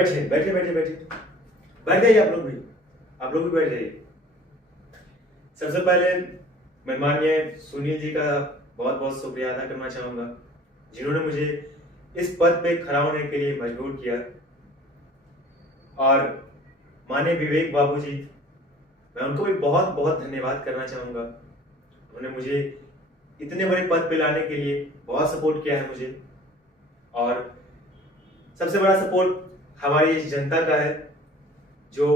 बैठे बैठे बैठे बैठे बैठ जाइए। आप लोग भी बैठ जाइए। सबसे पहले मैं माननीय सुनील जी का बहुत बहुत शुक्रिया अदा करना चाहूंगा, जिन्होंने मुझे इस पद पे खड़ा होने के लिए मजबूर किया। और माननीय विवेक बाबू जी, मैं उनको भी बहुत बहुत धन्यवाद करना चाहूंगा। उन्होंने मुझे इतने बड़े पद पे लाने के लिए बहुत सपोर्ट किया है मुझे। और सबसे बड़ा सपोर्ट हमारी इस जनता का है, जो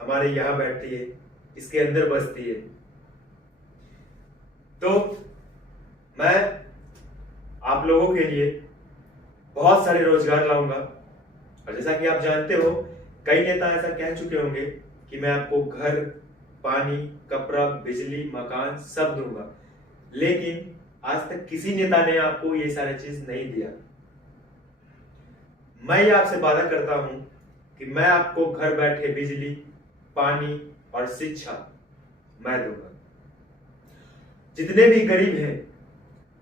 हमारे यहाँ बैठती है, इसके अंदर बसती है। तो मैं आप लोगों के लिए बहुत सारे रोजगार लाऊंगा। और जैसा कि आप जानते हो, कई नेता ऐसा कह चुके होंगे कि मैं आपको घर, पानी, कपड़ा, बिजली, मकान सब दूंगा, लेकिन आज तक किसी नेता ने आपको ये सारी चीज नहीं दिया। मैं ये आपसे वादा करता हूं कि मैं आपको घर बैठे बिजली, पानी और शिक्षा मैं दूंगा। जितने भी गरीब हैं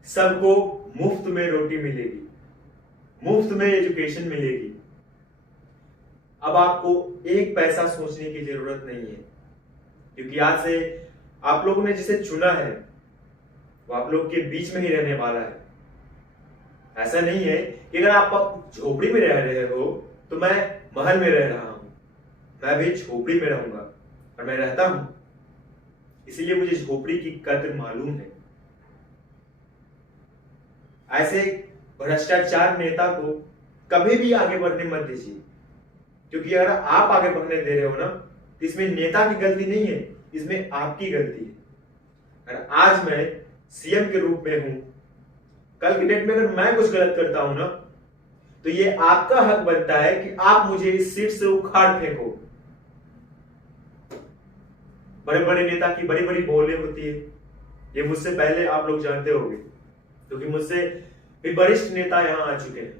सबको मुफ्त में रोटी मिलेगी, मुफ्त में एजुकेशन मिलेगी। अब आपको एक पैसा सोचने की जरूरत नहीं है, क्योंकि आज से आप लोगों ने जिसे चुना है वो आप लोग के बीच में ही रहने वाला है। ऐसा नहीं है कि अगर आप झोपड़ी में रह रहे हो तो मैं महल में रह रहा हूं। मैं भी झोपड़ी में रहूंगा और मैं रहता हूं, इसीलिए मुझे झोपड़ी की कद्र मालूम है। ऐसे भ्रष्टाचार नेता को कभी भी आगे बढ़ने मत दीजिए, क्योंकि अगर आप आगे बढ़ने दे रहे हो ना, तो इसमें नेता की गलती नहीं है, इसमें आपकी गलती है। अगर आज मैं सीएम के रूप में हूं, कल की डेट में अगर मैं कुछ गलत करता हूं ना, तो ये आपका हक बनता है कि आप मुझे इस सीट से उखाड़ फेंको। बड़े बड़े नेता की बड़ी बड़ी बोले होती है, ये मुझसे पहले आप लोग जानते होंगे, क्योंकि मुझसे भी वरिष्ठ नेता यहां आ चुके हैं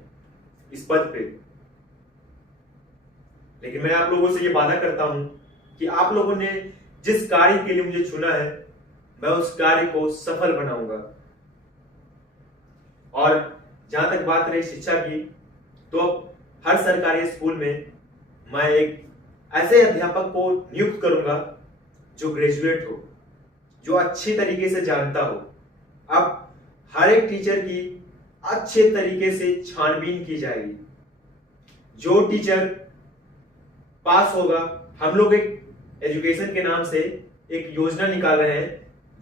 इस पद पे। लेकिन मैं आप लोगों से ये वादा करता हूं कि आप लोगों ने जिस कार्य के लिए मुझे चुना है, मैं उस कार्य को सफल बनाऊंगा। और जहां तक बात रही शिक्षा की, तो अब हर सरकारी स्कूल में मैं एक ऐसे अध्यापक को नियुक्त करूंगा जो ग्रेजुएट हो, जो अच्छी तरीके से जानता हो। अब हर एक टीचर की अच्छे तरीके से छानबीन की जाएगी। जो टीचर पास होगा, हम लोग एक एजुकेशन के नाम से एक योजना निकाल रहे हैं।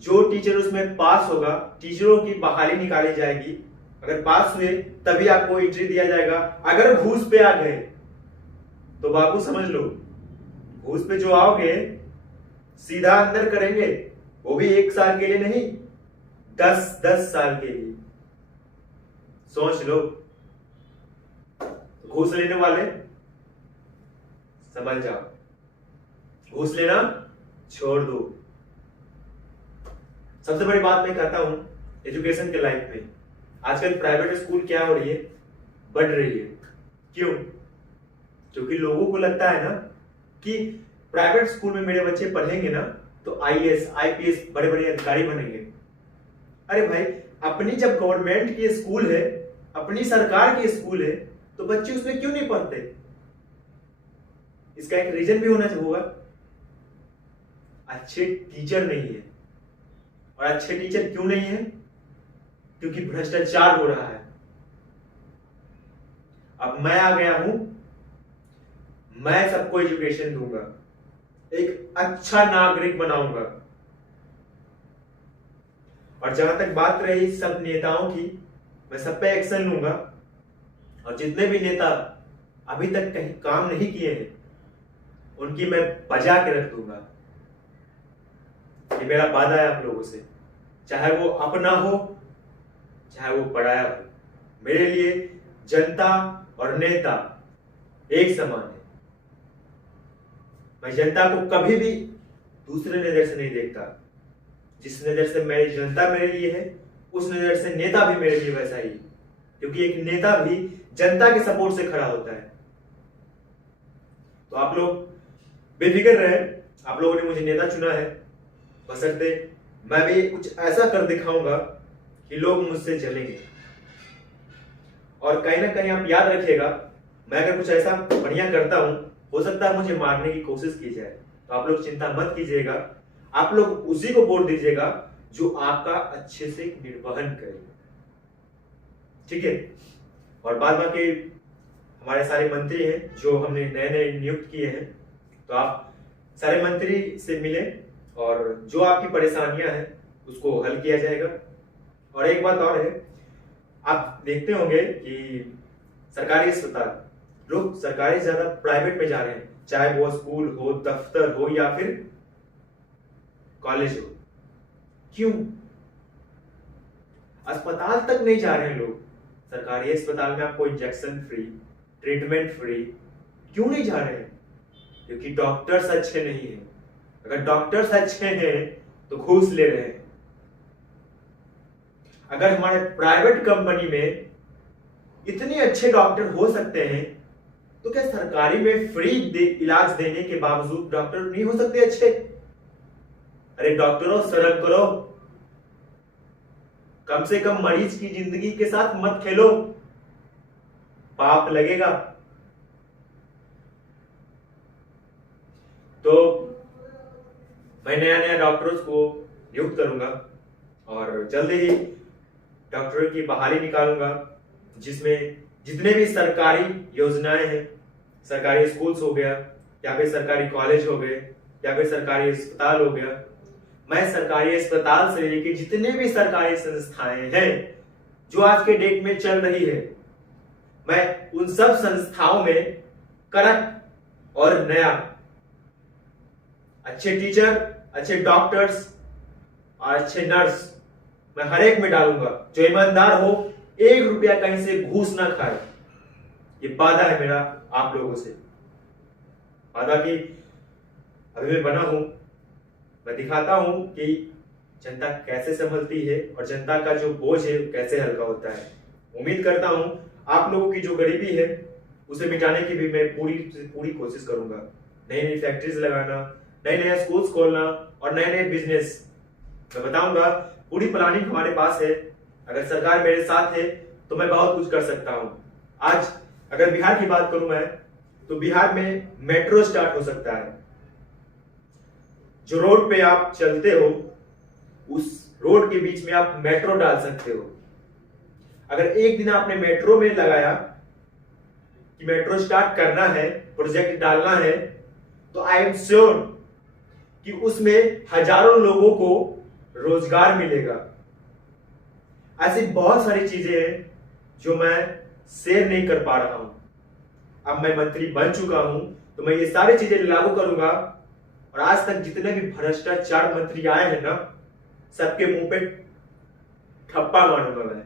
जो टीचर उसमें पास होगा, टीचरों की बहाली निकाली जाएगी। अगर पास हुए तभी आपको एंट्री दिया जाएगा। अगर घूस पे आ गए तो बाबू समझ लो, घूस पे जो आओगे सीधा अंदर करेंगे, वो भी 1 साल के लिए नहीं, 10-10 साल के लिए। सोच लो। घूस लेने वाले समझ जाओ, घूस लेना छोड़ दो। सबसे बड़ी बात मैं कहता हूं एजुकेशन के लाइफ में, आजकल प्राइवेट स्कूल क्या हो रही है, बढ़ रही है। क्यों? क्योंकि लोगों को लगता है ना कि प्राइवेट स्कूल में मेरे बच्चे पढ़ेंगे ना तो आईएएस, आईपीएस, बड़े बड़े अधिकारी बनेंगे। अरे भाई, अपनी जब गवर्नमेंट की स्कूल है, अपनी सरकार की स्कूल है, तो बच्चे उसमें क्यों नहीं पढ़ते? इसका एक रीजन भी होना होगा, अच्छे टीचर नहीं है। और अच्छे टीचर क्यों नहीं है? क्योंकि भ्रष्टाचार हो रहा है। अब मैं आ गया हूं, मैं सबको एजुकेशन दूंगा, एक अच्छा नागरिक बनाऊंगा। और जहां तक बात रही सब नेताओं की, मैं सब पे एक्शन लूंगा। और जितने भी नेता अभी तक कहीं काम नहीं किए हैं, उनकी मैं बजा के रख दूंगा। ये मेरा वादा है आप लोगों से, चाहे वो अपना हो चाहे वो पराया हो। मेरे लिए जनता और नेता एक समान है। मैं जनता को कभी भी दूसरे नजर से नहीं देखता। जिस नजर से मेरी जनता मेरे लिए है, उस नजर से नेता भी मेरे लिए वैसा ही, क्योंकि एक नेता भी जनता के सपोर्ट से खड़ा होता है। तो आप लोग बेफिक्र रहे, आप लोगों ने मुझे नेता चुना है, बशर्ते मैं भी कुछ ऐसा कर दिखाऊंगा कि लोग मुझसे जलेंगे। और कहीं ना कहीं आप याद रखिएगा, मैं अगर कुछ ऐसा बढ़िया करता हूं, हो सकता है मुझे मारने की कोशिश की जाए, तो आप लोग चिंता मत कीजिएगा। आप लोग उसी को वोट दीजिएगा जो आपका अच्छे से निर्वहन करे, ठीक है। और बाद बाकी हमारे सारे मंत्री हैं जो हमने नए नए नियुक्त किए हैं, तो आप सारे मंत्री से मिले और जो आपकी परेशानियां हैं उसको हल किया जाएगा। और एक बात और है, आप देखते होंगे कि सरकारी अस्पताल, लोग सरकारी से ज्यादा प्राइवेट में जा रहे हैं, चाहे वो स्कूल हो, दफ्तर हो या फिर कॉलेज हो। क्यों? अस्पताल तक नहीं जा रहे हैं लोग। सरकारी अस्पताल में आपको इंजेक्शन फ्री, ट्रीटमेंट फ्री, क्यों नहीं जा रहे हैं? क्योंकि डॉक्टर्स अच्छे नहीं हैं। अगर डॉक्टर्स अच्छे हैं तो घूस ले रहे हैं। अगर हमारे प्राइवेट कंपनी में इतने अच्छे डॉक्टर हो सकते हैं, तो क्या सरकारी में फ्री इलाज देने के बावजूद डॉक्टर नहीं हो सकते अच्छे? अरे डॉक्टरों, शर्म करो, कम से कम मरीज की जिंदगी के साथ मत खेलो, पाप लगेगा। तो मैं नया नया डॉक्टर्स को नियुक्त करूंगा और जल्दी ही डॉक्टरों की बहाली निकालूंगा, जिसमें जितने भी सरकारी योजनाएं हैं, सरकारी स्कूल्स हो गया या फिर सरकारी कॉलेज हो गए या फिर सरकारी अस्पताल हो गया, मैं सरकारी अस्पताल से लेकर जितने भी सरकारी संस्थाएं हैं जो आज के डेट में चल रही है, मैं उन सब संस्थाओं में कड़क और नया अच्छे टीचर, अच्छे डॉक्टर्स और अच्छे नर्स मैं हर एक में डालूंगा, जो ईमानदार हो, 1 रुपया कहीं से घूस ना खाए। ये वादा है मेरा आप लोगों से। वादा की अभी मैं बना हूं, मैं दिखाता हूं कि जनता कैसे संभलती है और जनता का जो बोझ है कैसे हल्का होता है। उम्मीद करता हूं आप लोगों की जो गरीबी है उसे मिटाने की भी मैं पूरी कोशिश करूंगा। नई नई फैक्ट्रीज लगाना, नए नए स्कूल्स खोलना और नए नए बिजनेस मैं बताऊंगा। पूरी प्लानिंग हमारे पास है। अगर सरकार मेरे साथ है तो मैं बहुत कुछ कर सकता हूं। आज अगर बिहार की बात करूं मैं, तो बिहार में मेट्रो स्टार्ट हो सकता है। जो रोड पे आप चलते हो उस रोड के बीच में आप मेट्रो डाल सकते हो। अगर एक दिन आपने मेट्रो में लगाया कि मेट्रो स्टार्ट करना है, प्रोजेक्ट डालना है, तो आई एम श्योर कि उसमें हजारों लोगों को रोजगार मिलेगा। ऐसी बहुत सारी चीजें हैं जो मैं शेयर नहीं कर पा रहा हूं। अब मैं मंत्री बन चुका हूं तो मैं ये सारी चीजें लागू करूंगा और आज तक जितने भी भ्रष्टाचार मंत्री आए हैं ना, सबके मुंह पे ठप्पा मारूंगा मैं।